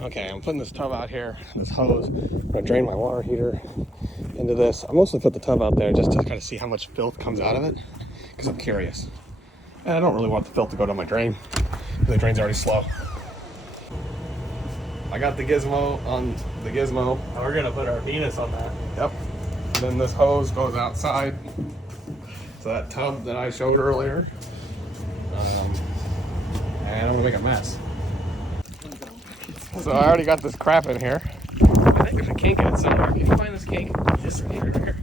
Okay, I'm putting this tub out here, this hose. I'm gonna drain my water heater into this. I mostly put the tub out there just to kind of see how much filth comes out of it, because I'm curious. And I don't really want the filth to go down my drain. The drain's already slow. I got the gizmo on the gizmo. We're gonna put our Venus on that. Yep. And then this hose goes outside to that tub that I showed earlier. And I'm gonna make a mess. So I already got this crap in here. I think there's a kink in it somewhere. Can you find this kink? This right here.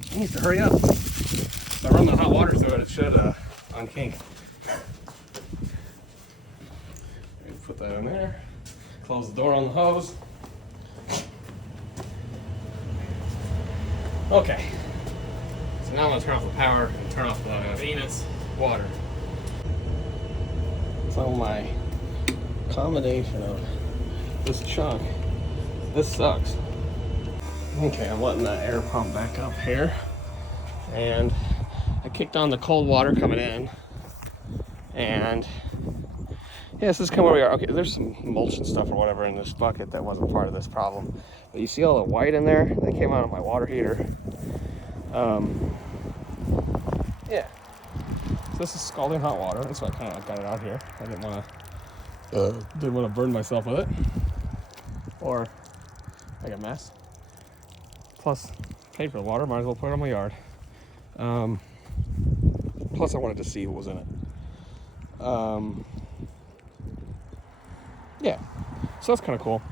It needs to hurry up. If I run the hot water through it, it should unkink. Put that in there. Close the door on the hose. Okay. So now I'm gonna turn off the power and turn off the Venus water. So my combination of this chunk, this sucks. Okay, I'm letting that air pump back up here, and I kicked on the cold water coming in, and yeah, this is kind of where we are. Okay, there's some mulch and stuff or whatever in this bucket that wasn't part of this problem, but you see all the white in there that came out of my water heater. Yeah, so this is scalding hot water. That's why I kind of got it out here. I didn't want to burn myself with it or make a mess. Plus, paid for the water, might as well put it on my yard. Plus, I wanted to see what was in it. Yeah, so that's kind of cool.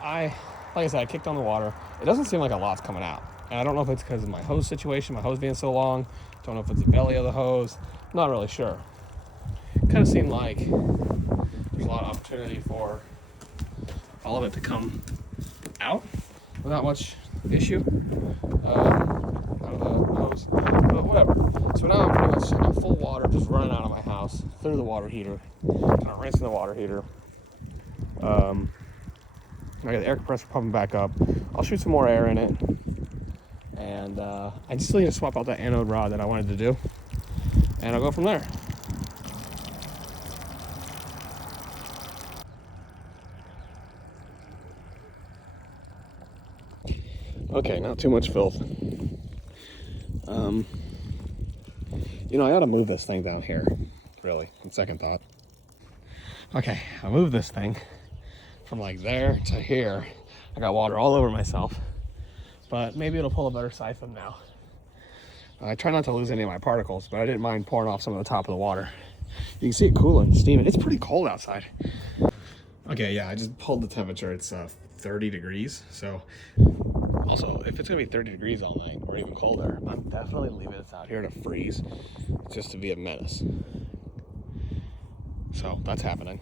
Like I said, I kicked on the water. It doesn't seem like a lot's coming out. And I don't know if it's because of my hose situation, my hose being so long. Don't know if it's the belly of the hose. Not really sure. Kind of seemed like there's a lot of opportunity for all of it to come out without much issue out of the hose. But whatever. So now I'm pretty much at full water just running out of my house through the water heater. Kind of rinsing the water heater. I got the air compressor pumping back up. I'll shoot some more air in it. And I just need to swap out that anode rod that I wanted to do. And I'll go from there. Okay, not too much filth. I ought to move this thing down here, really, on second thought. Okay, I moved this thing from like there to here. I got water all over myself, but maybe it'll pull a better siphon now. I try not to lose any of my particles, but I didn't mind pouring off some of the top of the water. You can see it cooling, steaming. It's pretty cold outside. Okay, yeah, I just pulled the temperature. It's 30 degrees, so also, if it's gonna be 30 degrees all night or even colder, I'm definitely leaving this out here to freeze just to be a menace. So that's happening.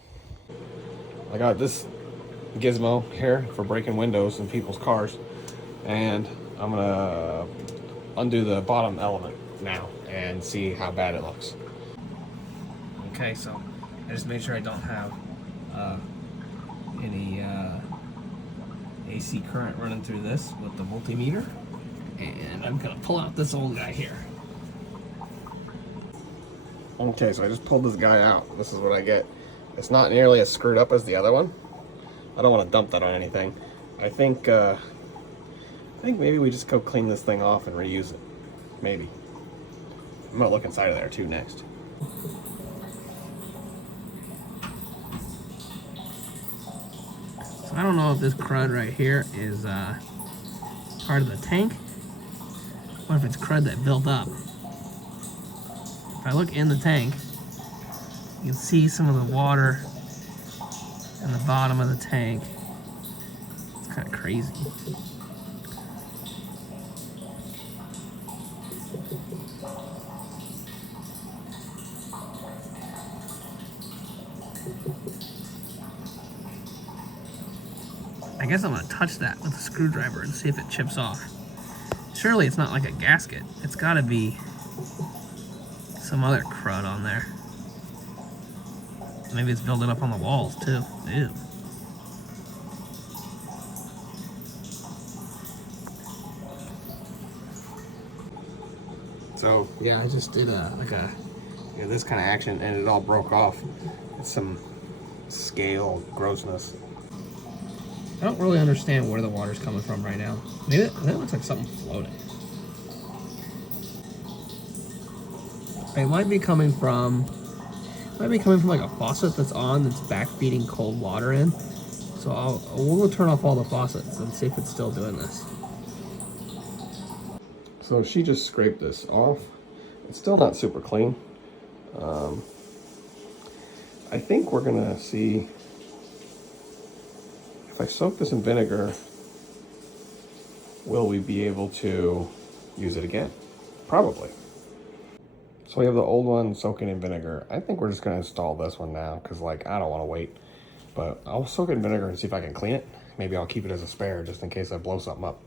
I got this gizmo here for breaking windows in people's cars, and I'm gonna undo the bottom element now and see how bad it looks. Okay, so I just made sure I don't have any AC current running through this with the multimeter, and I'm gonna pull out this old guy here. Okay, so I just pulled this guy out. This is what I get. It's not nearly as screwed up as the other one. I don't want to dump that on anything. I think maybe we just go clean this thing off and reuse it. Maybe. I'm gonna look inside of there too next. I don't know if this crud right here is part of the tank, or if it's crud that built up. If I look in the tank, you can see some of the water in the bottom of the tank. It's kind of crazy. I guess I'm gonna touch that with a screwdriver and see if it chips off. Surely it's not like a gasket. It's gotta be some other crud on there. Maybe it's building up on the walls too. Ew. So yeah, I just did this kind of action and it all broke off. It's some scale grossness. I don't really understand where the water's coming from right now. Maybe that looks like something floating. It might be coming from like a faucet that's on that's back feeding cold water in. So we'll go turn off all the faucets and see if it's still doing this. So she just scraped this off. It's still not super clean. I think we're gonna see if I soak this in vinegar, will we be able to use it again? Probably. So we have the old one soaking in vinegar. I think we're just gonna install this one now because like I don't want to wait. But I'll soak it in vinegar and see if I can clean it. Maybe I'll keep it as a spare just in case I blow something up.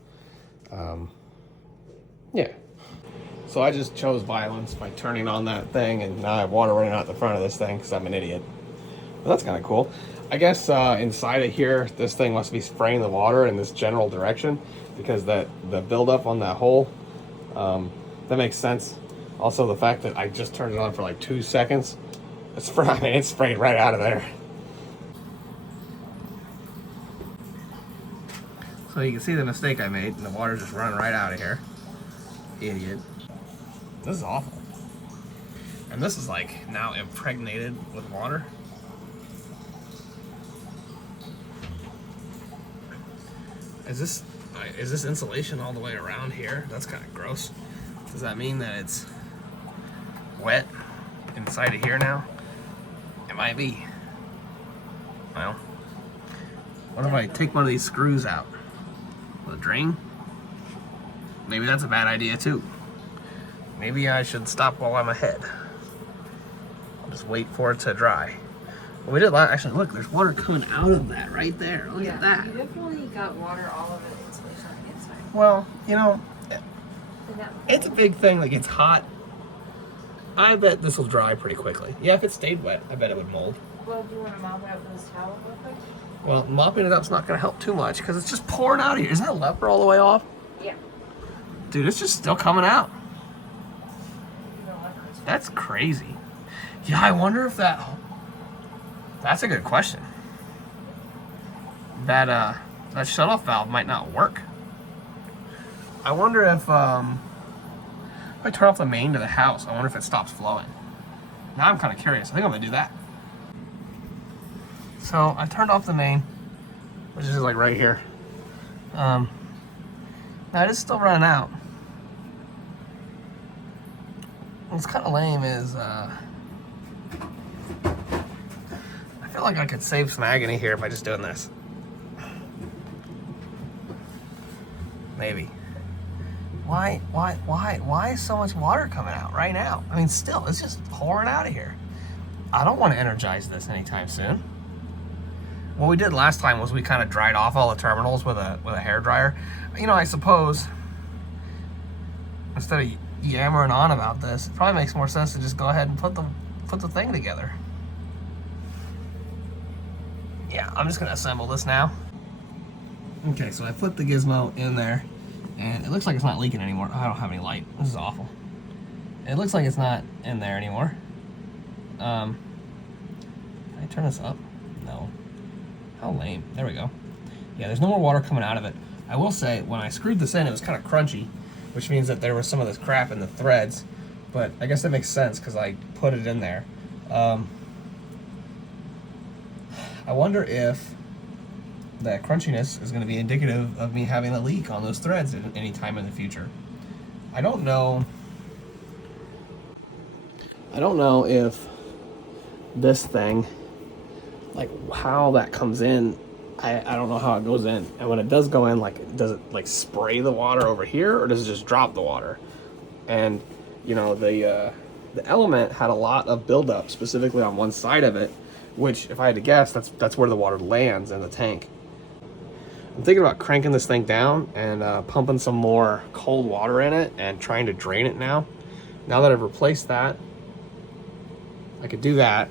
Yeah. So I just chose violence by turning on that thing, and now I have water running out the front of this thing because I'm an idiot. But that's kind of cool. I guess inside of here, this thing must be spraying the water in this general direction because the buildup on that hole, that makes sense. Also, the fact that I just turned it on for like 2 seconds, it's sprayed right out of there. So you can see the mistake I made, and the water's just running right out of here. Idiot. This is awful. And this is like now impregnated with water. Is this insulation all the way around here? That's kind of gross. Does that mean that it's wet inside of here now? It might be. Well, what if I take one of these screws out? With a drain? Maybe that's a bad idea too. Maybe I should stop while I'm ahead. I'll just wait for it to dry. Well, we did actually, look, there's water coming out of that right there. Look at that. You definitely got water all over the insulation on the inside. Well, you know, it's a big thing that gets hot. I bet this will dry pretty quickly. Yeah, if it stayed wet, I bet it would mold. Well, do you want to mop it up with this towel real quick? Well, mopping it up's not going to help too much because it's just pouring out of here. Isn't that leper all the way off? Yeah. Dude, it's just still coming out. That's crazy. Yeah, I wonder if that... That's a good question. That shut-off valve might not work. I wonder if I turn off the main to the house, I wonder if it stops flowing. Now I'm kind of curious. I think I'm going to do that. So I turned off the main, which is like right here. Now it is still running out. What's kind of lame is I feel like I could save some agony here by just doing this. Maybe. Why is so much water coming out right now? I mean, still, it's just pouring out of here. I don't want to energize this anytime soon. What we did last time was we kind of dried off all the terminals with a hairdryer. You know, I suppose instead of yammering on about this, it probably makes more sense to just go ahead and put the thing together. Yeah, I'm just gonna assemble this now. Okay, so I put the gizmo in there, and it looks like it's not leaking anymore. I don't have any light. This is awful. It looks like it's not in there anymore. Can I turn this up? No. How lame. There we go. Yeah, there's no more water coming out of it. I will say, when I screwed this in, it was kind of crunchy, which means that there was some of this crap in the threads, but I guess that makes sense because I put it in there. I wonder if that crunchiness is going to be indicative of me having a leak on those threads at any time in the future. I don't know if this thing, like how that comes in, I don't know how it goes in. And when it does go in, like, does it like spray the water over here, or does it just drop the water? And you know, the element had a lot of buildup specifically on one side of it, which, if I had to guess, that's where the water lands in the tank. I'm thinking about cranking this thing down and pumping some more cold water in it and trying to drain it now. Now that I've replaced that, I could do that.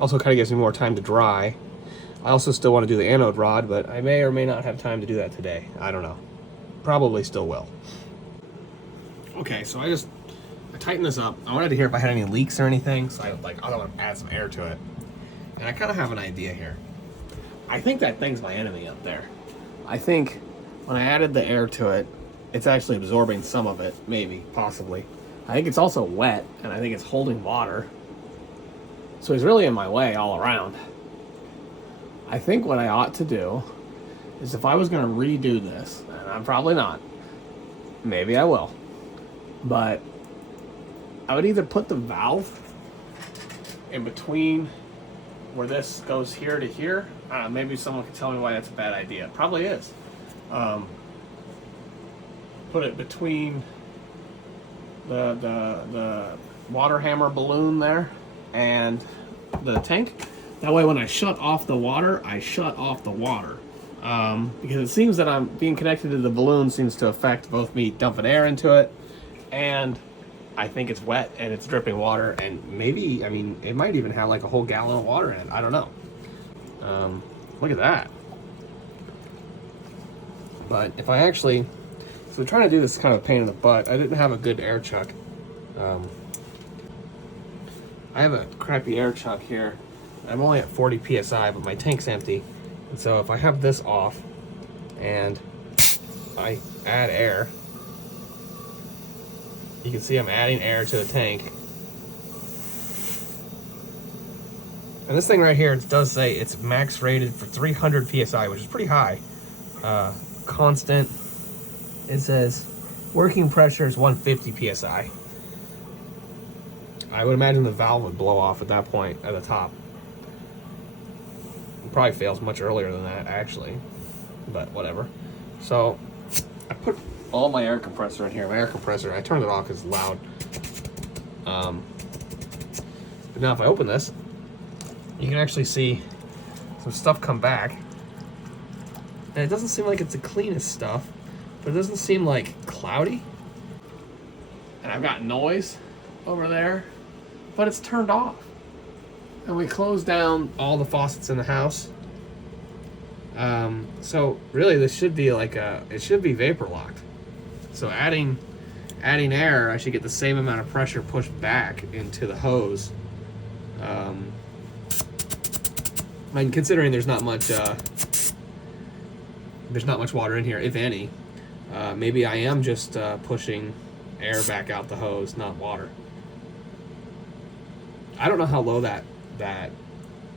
Also kind of gives me more time to dry. I also still want to do the anode rod, but I may or may not have time to do that today. I don't know. Probably still will. Okay, so I tightened this up. I wanted to hear if I had any leaks or anything, so I don't want to add some air to it. And I kind of have an idea here. I think that thing's my enemy up there. I think when I added the air to it, it's actually absorbing some of it, maybe, possibly. I think it's also wet, and I think it's holding water. So he's really in my way all around. I think what I ought to do is, if I was going to redo this, and I'm probably not, maybe I will, but I would either put the valve in between where this goes here to here. Maybe someone can tell me why that's a bad idea. It probably is. Put it between the water hammer balloon there and the tank. That way when I shut off the water, I shut off the water. Because it seems that I'm being connected to the balloon seems to affect both me dumping air into it, and I think it's wet and it's dripping water, and maybe, I mean, it might even have like a whole gallon of water in it. I don't know. Look at that. But if I actually, so trying to do this kind of a pain in the butt. I didn't have a good air chuck. I have a crappy air chuck here. I'm only at 40 psi, but my tank's empty. And so if I have this off and I add air, you can see I'm adding air to the tank. And this thing right here does say it's max rated for 300 psi, which is pretty high. Constant, it says working pressure is 150 psi. I would imagine the valve would blow off at that point at the top. It probably fails much earlier than that, actually, but whatever. So I put all my air compressor in here. My air compressor, I turned it off because it's loud. But now if I open this, you can actually see some stuff come back. And it doesn't seem like it's the cleanest stuff, but it doesn't seem like cloudy. And I've got noise over there, but it's turned off. And we closed down all the faucets in the house. So really this should be like it should be vapor locked. So adding air, I should get the same amount of pressure pushed back into the hose. I mean, considering there's not much water in here, if any, maybe I am just pushing air back out the hose, not water. I don't know how low that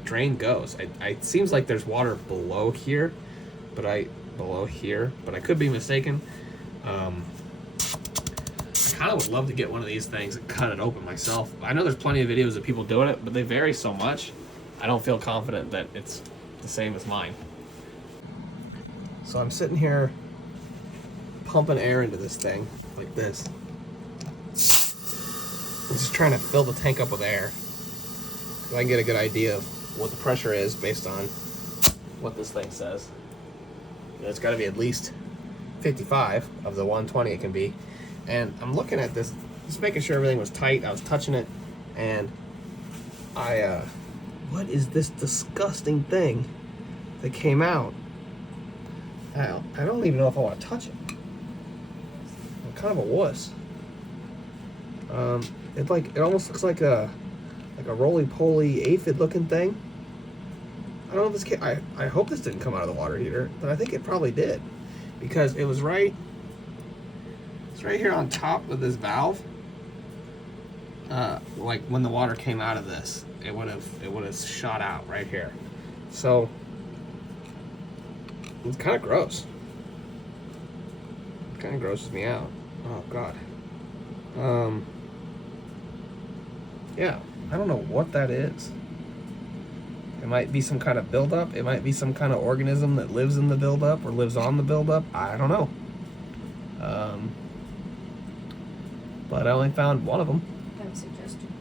drain goes. It seems like there's water below here, but I could be mistaken. I kind of would love to get one of these things and cut it open myself. I know there's plenty of videos of people doing it, but they vary so much. I don't feel confident that it's the same as mine. So I'm sitting here pumping air into this thing like this. I'm just trying to fill the tank up with air so I can get a good idea of what the pressure is based on what this thing says. It's got to be at least 55 of the 120 it can be. And I'm looking at this, just making sure everything was tight. I was touching it, and what is this disgusting thing that came out? I don't even know if I want to touch it. I'm kind of a wuss. It almost looks like a roly-poly aphid looking thing. I don't know if this I hope this didn't come out of the water heater, but I think it probably did, because it was right. It's right here on top of this valve. Like when the water came out of this, it would have shot out right here. So it's kind of gross. It kind of grosses me out. Oh God. Yeah, I don't know what that is. It might be some kind of buildup. It might be some kind of organism that lives in the buildup or lives on the buildup. I don't know. But I only found one of them. I have a suggestion.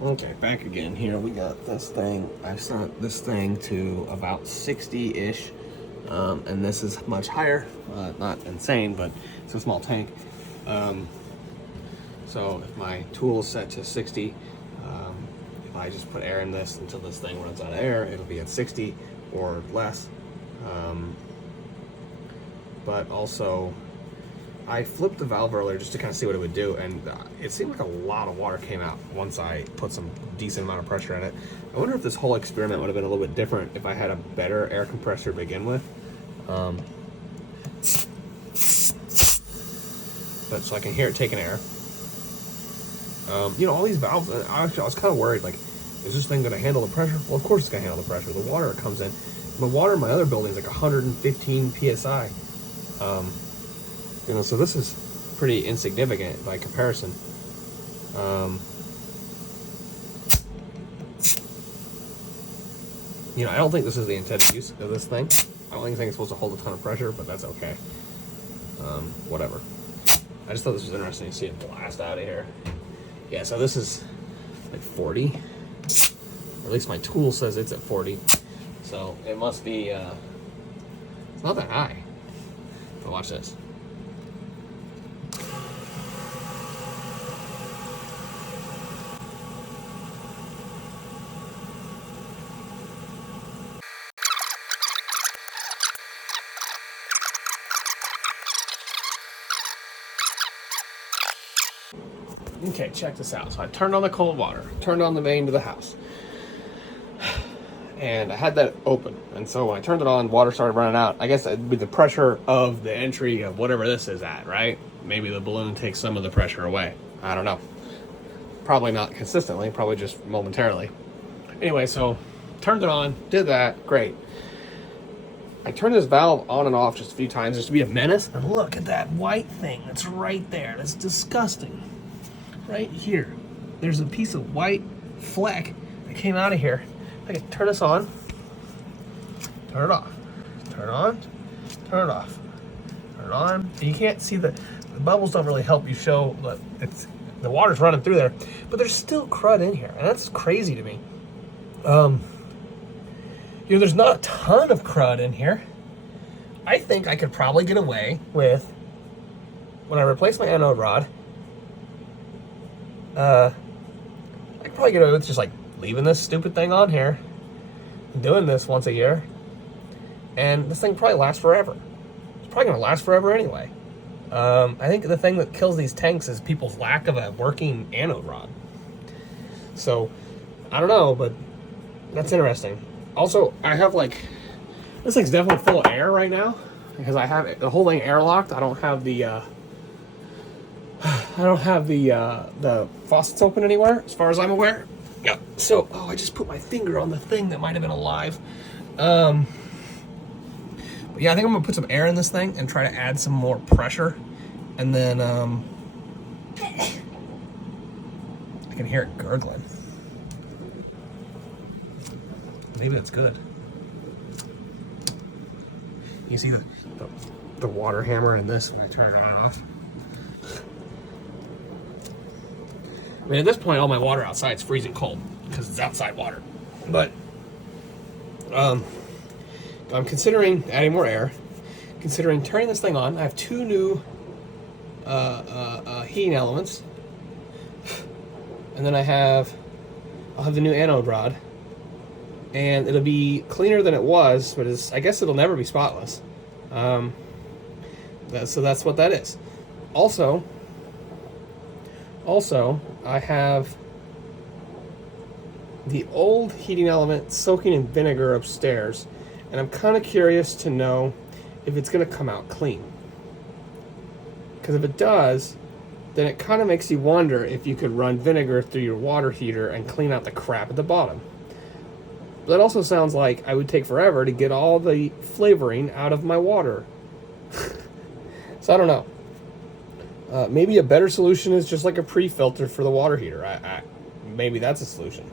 Okay, back again here. We got this thing. I set this thing to about 60-ish. And this is much higher. Not insane, but it's a small tank. So if my tool is set to 60, if I just put air in this until this thing runs out of air, it'll be at 60 or less. But also, I flipped the valve earlier just to kind of see what it would do, and it seemed like a lot of water came out once I put some decent amount of pressure in it. I wonder if this whole experiment would have been a little bit different if I had a better air compressor to begin with. But so I can hear it taking air. You know, all these valves, I was kind of worried, like, is this thing going to handle the pressure? Well, of course it's going to handle the pressure. The water comes in. The water in my other building is like 115 PSI. You know, so this is pretty insignificant by comparison. You know, I don't think this is the intended use of this thing. I don't think it's supposed to hold a ton of pressure, but that's okay. Whatever. I just thought this was interesting to see it blast out of here. Yeah, so this is like 40. Or at least my tool says it's at 40. So it must be, it's not that high. But watch this. Okay, check this out. So I turned on the cold water, turned on the main to the house, and I had that open. And so when I turned it on, water started running out. I guess with the pressure of the entry of whatever this is at, right? Maybe the balloon takes some of the pressure away. I don't know. Probably not consistently, probably just momentarily. Anyway, so turned it on, did that, great. I turned this valve on and off just a few times just to be a menace. And look at that white thing that's right there. That's disgusting. Right here, there's a piece of white fleck that came out of here. I can turn this on, turn it off, turn it on, turn it off, turn it on. And you can't see the bubbles don't really help you show that the water's running through there, but there's still crud in here, and that's crazy to me. You know, there's not a ton of crud in here. I think I could probably get away with, when I replace my anode rod, I could probably get away with just like leaving this stupid thing on here, doing this once a year, and this thing probably lasts forever. It's probably gonna last forever anyway. I think the thing that kills these tanks is people's lack of a working anode rod. So, I don't know, but that's interesting. Also, I have like, this thing's definitely full of air right now, because I have the whole thing airlocked. I don't have the faucets open anywhere, as far as I'm aware. Yeah. So, I just put my finger on the thing that might have been alive. But yeah, I think I'm gonna put some air in this thing and try to add some more pressure, and then I can hear it gurgling. Maybe that's good. You see the water hammer in this when I turn it on and off. I mean, at this point, all my water outside is freezing cold because it's outside water. But I'm considering adding more air, considering turning this thing on. I have two new heating elements, and then I'll have the new anode rod, and it'll be cleaner than it was, but I guess it'll never be spotless. So that's what that is. Also, I have the old heating element soaking in vinegar upstairs, and I'm kind of curious to know if it's going to come out clean. Because if it does, then it kind of makes you wonder if you could run vinegar through your water heater and clean out the crap at the bottom. But that also sounds like I would take forever to get all the flavoring out of my water. So I don't know. Maybe a better solution is just like a pre-filter for the water heater. Maybe that's a solution.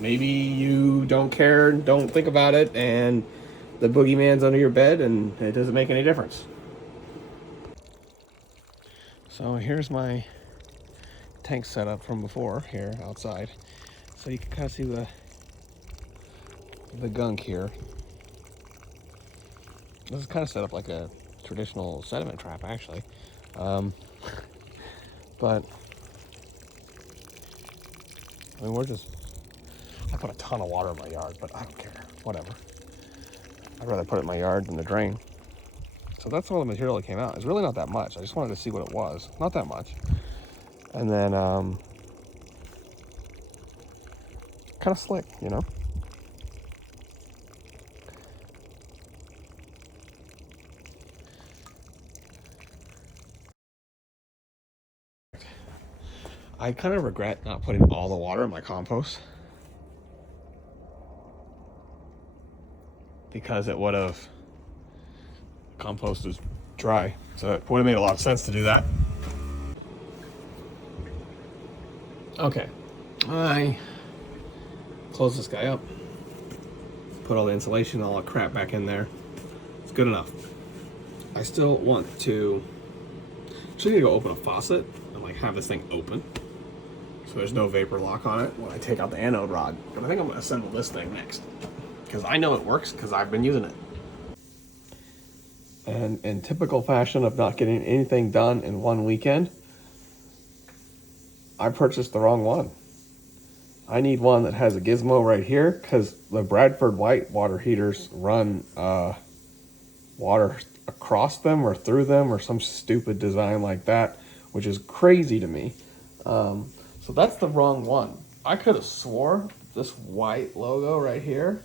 Maybe you don't care, don't think about it, and the boogeyman's under your bed and it doesn't make any difference. So here's my tank setup from before here outside. So you can kind of see the gunk here. This is kind of set up like a traditional sediment trap, actually. But I mean, I put a ton of water in my yard, but I don't care, whatever. I'd rather put it in my yard than the drain. So that's all the material that came out. It's really not that much. I just wanted to see what it was. Not that much. And then, kind of slick, you know? I kind of regret not putting all the water in my compost, because it would have, compost is dry, so it would have made a lot of sense to do that. Okay, I close this guy up, put all the insulation, all the crap back in there. It's good enough. I still want to, actually need to go open a faucet and like have this thing open, so there's no vapor lock on it when I take out the anode rod. But I think I'm gonna assemble this thing next, because I know it works because I've been using it. And in typical fashion of not getting anything done in one weekend, I purchased the wrong one. I need one that has a gizmo right here, because the Bradford White water heaters run water across them or through them or some stupid design like that, which is crazy to me. So that's the wrong one. I could have swore this white logo right here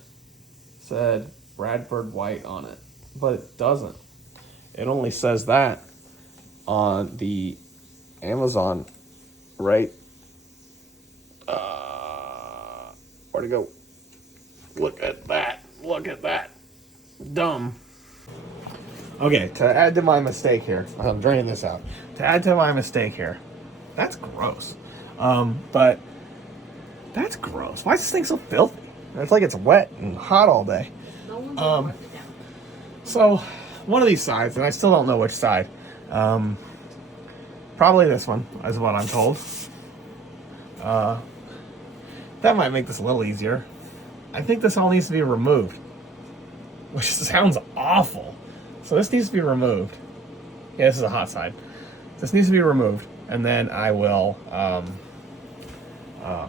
said Bradford White on it, but it doesn't. It only says that on the Amazon, right? Where'd it go? Look at that. Look at that. Dumb. Okay, to add to my mistake here, I'm draining this out. To add to my mistake here, that's gross. But that's gross. Why is this thing so filthy? It's like it's wet and hot all day. So one of these sides, and I still don't know which side. Probably this one is what I'm told. That might make this a little easier. I think this all needs to be removed, which sounds awful. So this needs to be removed. Yeah, this is a hot side. This needs to be removed, and then I will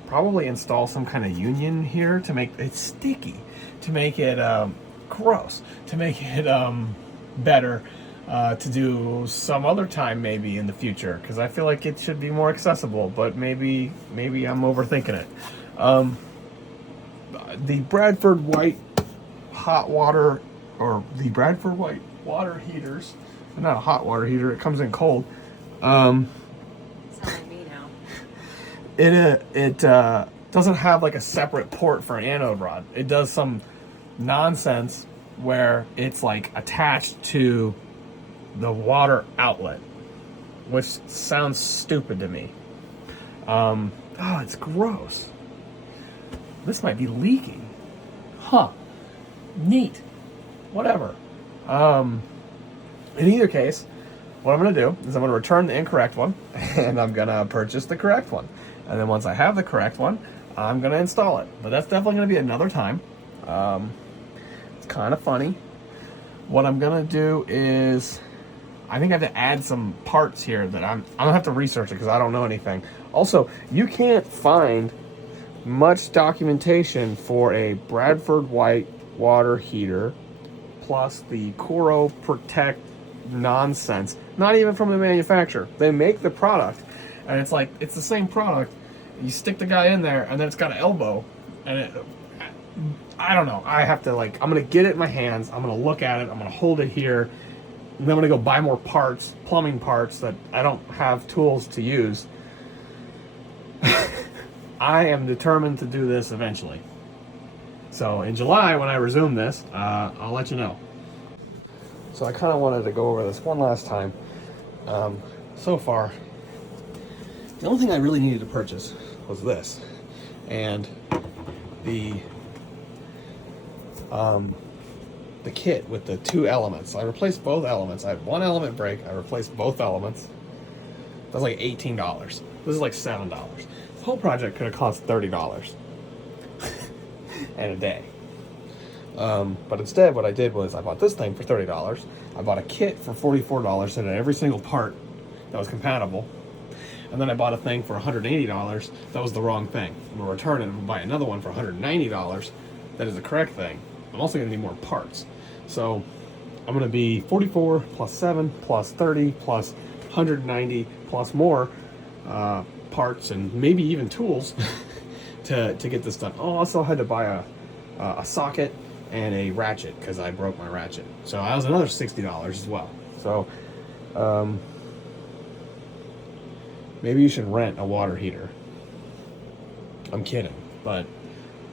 probably install some kind of union here to make it sticky, to make it gross, to make it better, to do some other time maybe in the future, because I feel like it should be more accessible, but maybe I'm overthinking it. The Bradford White hot water, or the Bradford White water heaters, not a hot water heater, it comes in cold. Sound like me now. It doesn't have like a separate port for an anode rod. It does some nonsense where it's like attached to the water outlet, which sounds stupid to me. Oh, it's gross. This might be leaking. Huh. Neat. Whatever. In either case, what I'm going to do is I'm going to return the incorrect one, and I'm going to purchase the correct one. And then once I have the correct one, I'm going to install it. But that's definitely going to be another time. It's kind of funny. What I'm going to do is, I think I have to add some parts here that I'm going to have to research it because I don't know anything. Also, you can't find much documentation for a Bradford White water heater plus the Coro Protect nonsense. Not even from the manufacturer. They make the product, and it's like, it's the same product. You stick the guy in there, and then it's got an elbow, and I don't know. I have to, like, I'm going to get it in my hands. I'm going to look at it. I'm going to hold it here. And then I'm going to go buy more parts, plumbing parts that I don't have tools to use. I am determined to do this eventually. So in July, when I resume this, I'll let you know. So I kind of wanted to go over this one last time. So far, the only thing I really needed to purchase was this. And the kit with the two elements. I replaced both elements. I had one element break. I replaced both elements. That was like $18. This is like $7. The whole project could have cost $30 and a day. But instead, what I did was I bought this thing for $30. I bought a kit for $44 that had every single part that was compatible. And then I bought a thing for $180 that was the wrong thing. I'm going to return it and buy another one for $190 that is the correct thing. I'm also going to need more parts. So I'm gonna be 44 plus 7 plus 30 plus 190 plus more parts and maybe even tools to get this done. Oh, also had to buy a socket and a ratchet because I broke my ratchet. So that was another $60 as well. So maybe you should rent a water heater. I'm kidding, but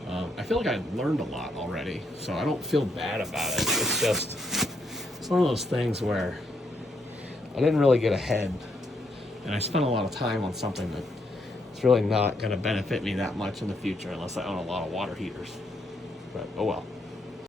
I feel like I learned a lot already, so I don't feel bad about it. It's just, it's one of those things where I didn't really get ahead, and I spent a lot of time on something that it's really not going to benefit me that much in the future unless I own a lot of water heaters. But oh well.